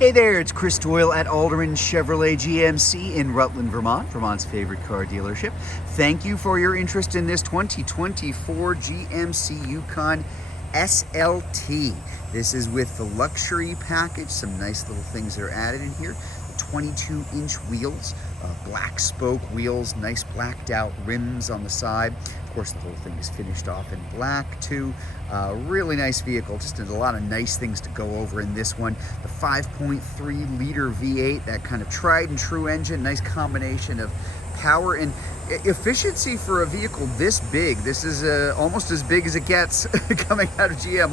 Hey there, it's Chris Doyle at Alderman Chevrolet GMC in Rutland, Vermont, Vermont's favorite car dealership. Thank you for your interest in this 2024 GMC Yukon SLT. This is with the luxury package, some nice little things that are added in here. 22-inch wheels, black spoke wheels, nice blacked out rims on the side. Of course, the whole thing is finished off in black too. Really nice vehicle, just a lot of nice things to go over in this one. The 5.3 liter V8, that kind of tried and true engine, nice combination of power and efficiency for a vehicle this big. This is almost as big as it gets coming out of GM.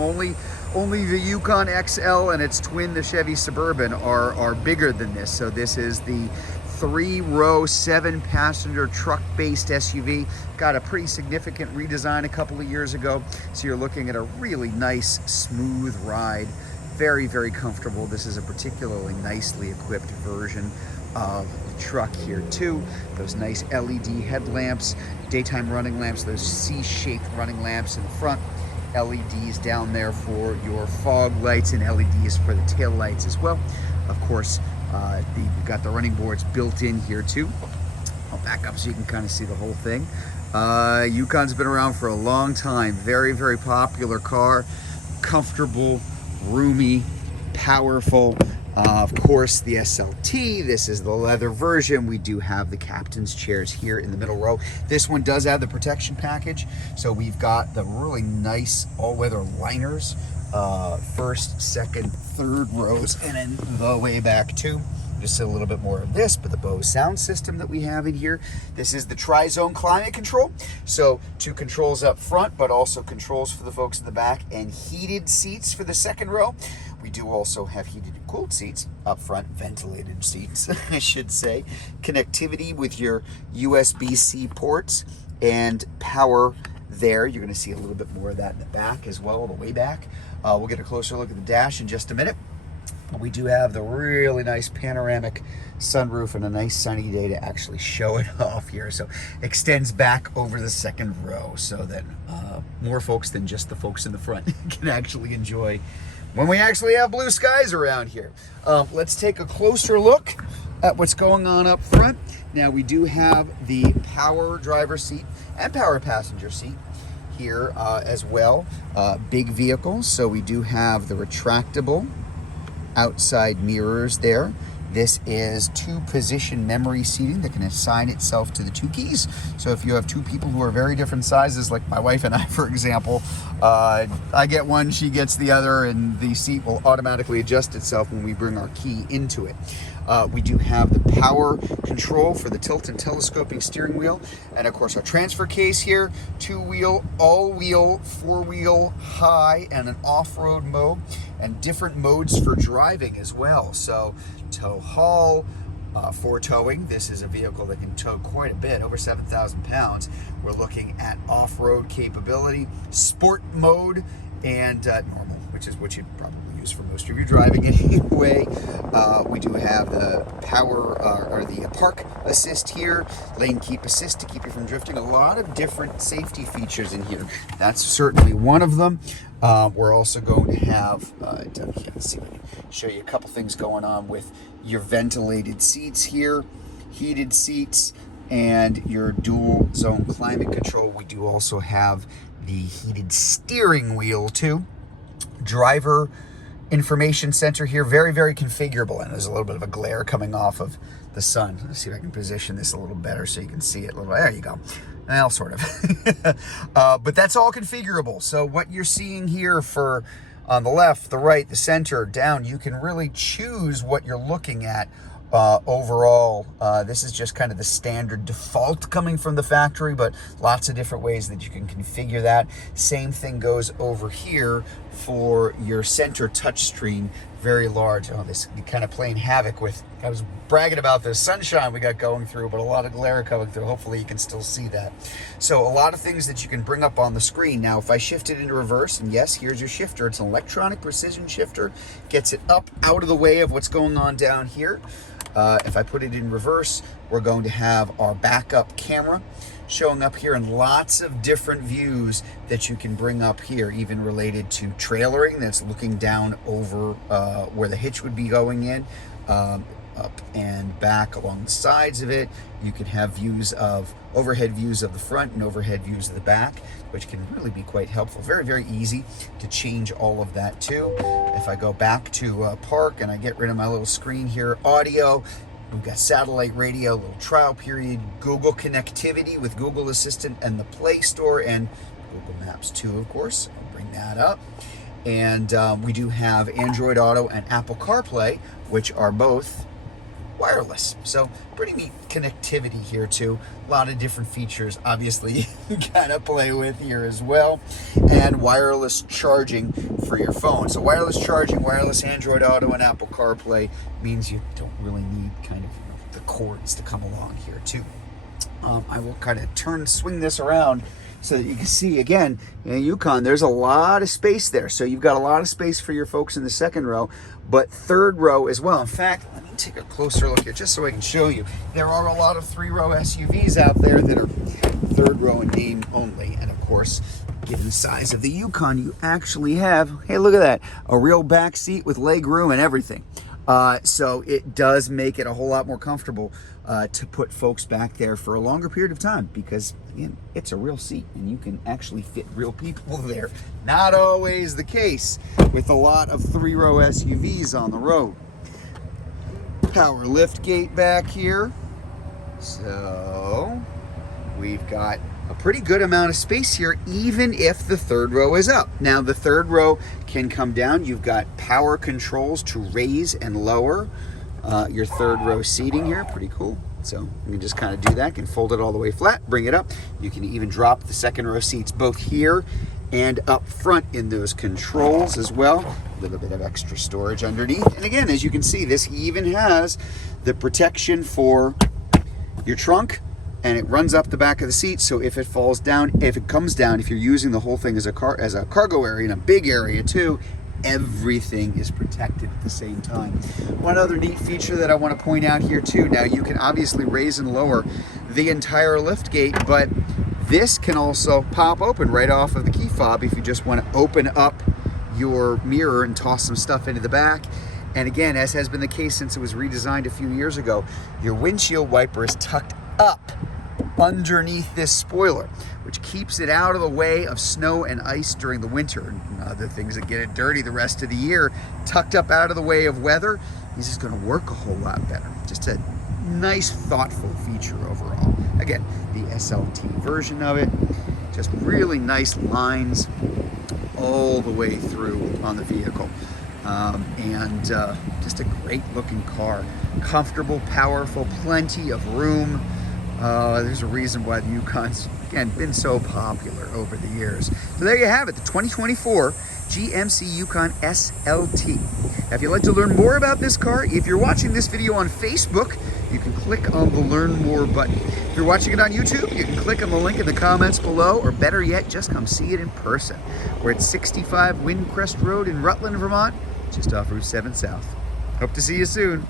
Only the Yukon XL and its twin, the Chevy Suburban, are bigger than this. So this is the 3-row, 7-passenger truck-based SUV. Got a pretty significant redesign a couple of years ago. So you're looking at a really nice, smooth ride. Very, very comfortable. This is a particularly nicely equipped version of the truck here too. Those nice LED headlamps, daytime running lamps, those C-shaped running lamps in the front. LEDs down there for your fog lights and LEDs for the tail lights as well. Of course, we've got the running boards built in here too. I'll back up so you can kind of see the whole thing. Yukon's been around for a long time. Very, very popular car. Comfortable, roomy, powerful. Of course, the SLT, this is the leather version. We do have the captain's chairs here in the middle row. This one does have the protection package. So we've got the really nice all-weather liners, first, second, third rows, and then the way back too. Just a little bit more of this, but the Bose sound system that we have in here. This is the tri-zone climate control. So 2 controls up front, but also controls for the folks in the back, and heated seats for the second row. We do also have heated and cooled seats up front, ventilated seats, I should say. Connectivity with your USB-C ports and power there. You're going to see a little bit more of that in the back as well, the way back. We'll get a closer look at the dash in just a minute. We do have the really nice panoramic sunroof and a nice sunny day to actually show it off here. So extends back over the second row so that more folks than just the folks in the front can actually enjoy when we actually have blue skies around here. Let's take a closer look at what's going on up front. Now we do have the power driver seat and power passenger seat here as well. Big vehicles, so we do have the retractable outside mirrors there. This is 2-position memory seating that can assign itself to the 2 keys. So if you have 2 people who are very different sizes, like my wife and I, for example, I get one, she gets the other, and the seat will automatically adjust itself when we bring our key into it. We do have the power control for the tilt and telescoping steering wheel. And of course our transfer case here, 2-wheel, all-wheel, 4-wheel, high, and an off-road mode, and different modes for driving as well. So tow haul, for towing. This is a vehicle that can tow quite a bit, over 7,000 pounds. We're looking at off-road capability, sport mode, and normal, which is what you'd probably use for most of your driving anyway. We do have the power or the park assist here, lane keep assist to keep you from drifting. A lot of different safety features in here. That's certainly one of them. We're also going to have down here, let's see if I can show you a couple things going on with your ventilated seats here, heated seats, and your dual zone climate control. We do also have the heated steering wheel too. Driver information center here, very, very configurable, and there's a little bit of a glare coming off of the sun. Let's see if I can position this a little better so you can see it a little. There you go. Well, sort of. But that's all configurable. So what you're seeing here for on the left, the right, the center, down, you can really choose what you're looking at. Overall, this is just kind of the standard default coming from the factory, but lots of different ways that you can configure that. Same thing goes over here for your center touchscreen, very large. Oh, this kind of playing havoc with, I was bragging about the sunshine we got going through, but a lot of glare coming through. Hopefully you can still see that. So a lot of things that you can bring up on the screen. Now, if I shift it into reverse, and yes, here's your shifter. It's an electronic precision shifter. Gets it up out of the way of what's going on down here. If I put it in reverse, We're going to have our backup camera showing up here in lots of different views that you can bring up here, even related to trailering, that's looking down over where the hitch would be going in, up and back along the sides of it. You can have views of overhead views of the front and overhead views of the back, which can really be quite helpful. Very, very easy to change all of that too. If I go back to park and I get rid of my little screen here, audio, we've got satellite radio, little trial period, Google connectivity with Google Assistant and the Play Store, and Google Maps too, of course. I'll bring that up. And we do have Android Auto and Apple CarPlay, which are both wireless. So pretty neat connectivity here too. A lot of different features, obviously, you gotta play with here as well. And wireless charging for your phone. So wireless charging, wireless Android Auto and Apple CarPlay means you don't really need kind of the cords to come along here too. I will kind of swing this around so that you can see, again, in Yukon, there's a lot of space there. So you've got a lot of space for your folks in the second row, but third row as well. In fact, let me take a closer look here just so I can show you. There are a lot of 3-row SUVs out there that are third row in name only. And of course, given the size of the Yukon, you actually have, hey, look at that, a real back seat with leg room and everything. So it does make it a whole lot more comfortable to put folks back there for a longer period of time, because again, it's a real seat and you can actually fit real people there. Not always the case with a lot of 3-row SUVs on the road. Power lift gate back here. So we've got a pretty good amount of space here, even if the third row is up. Now the third row can come down. You've got power controls to raise and lower your third row seating here. Pretty cool. So you can just kind of do that. You can fold it all the way flat, bring it up. You can even drop the second row seats both here and up front in those controls as well. A little bit of extra storage underneath. And again, as you can see, this even has the protection for your trunk, and it runs up the back of the seat. So if it falls down, if it comes down, if you're using the whole thing as a cargo area, and a big area too, everything is protected at the same time. One other neat feature that I want to point out here too, now you can obviously raise and lower the entire lift gate, but this can also pop open right off of the key fob if you just want to open up your mirror and toss some stuff into the back. And again, as has been the case since it was redesigned a few years ago, your windshield wiper is tucked up underneath this spoiler, which keeps it out of the way of snow and ice during the winter and other things that get it dirty the rest of the year. Tucked up out of the way of weather, this is going to work a whole lot better. Just a nice, thoughtful feature overall. Again, the SLT version of it, just really nice lines all the way through on the vehicle. And just a great looking car. Comfortable, powerful, plenty of room. There's a reason why the Yukon's, again, been so popular over the years. So there you have it, the 2024 GMC Yukon SLT. Now, if you'd like to learn more about this car, if you're watching this video on Facebook, you can click on the Learn More button. If you're watching it on YouTube, you can click on the link in the comments below, or better yet, just come see it in person. We're at 65 Windcrest Road in Rutland, Vermont, just off Route 7 South. Hope to see you soon.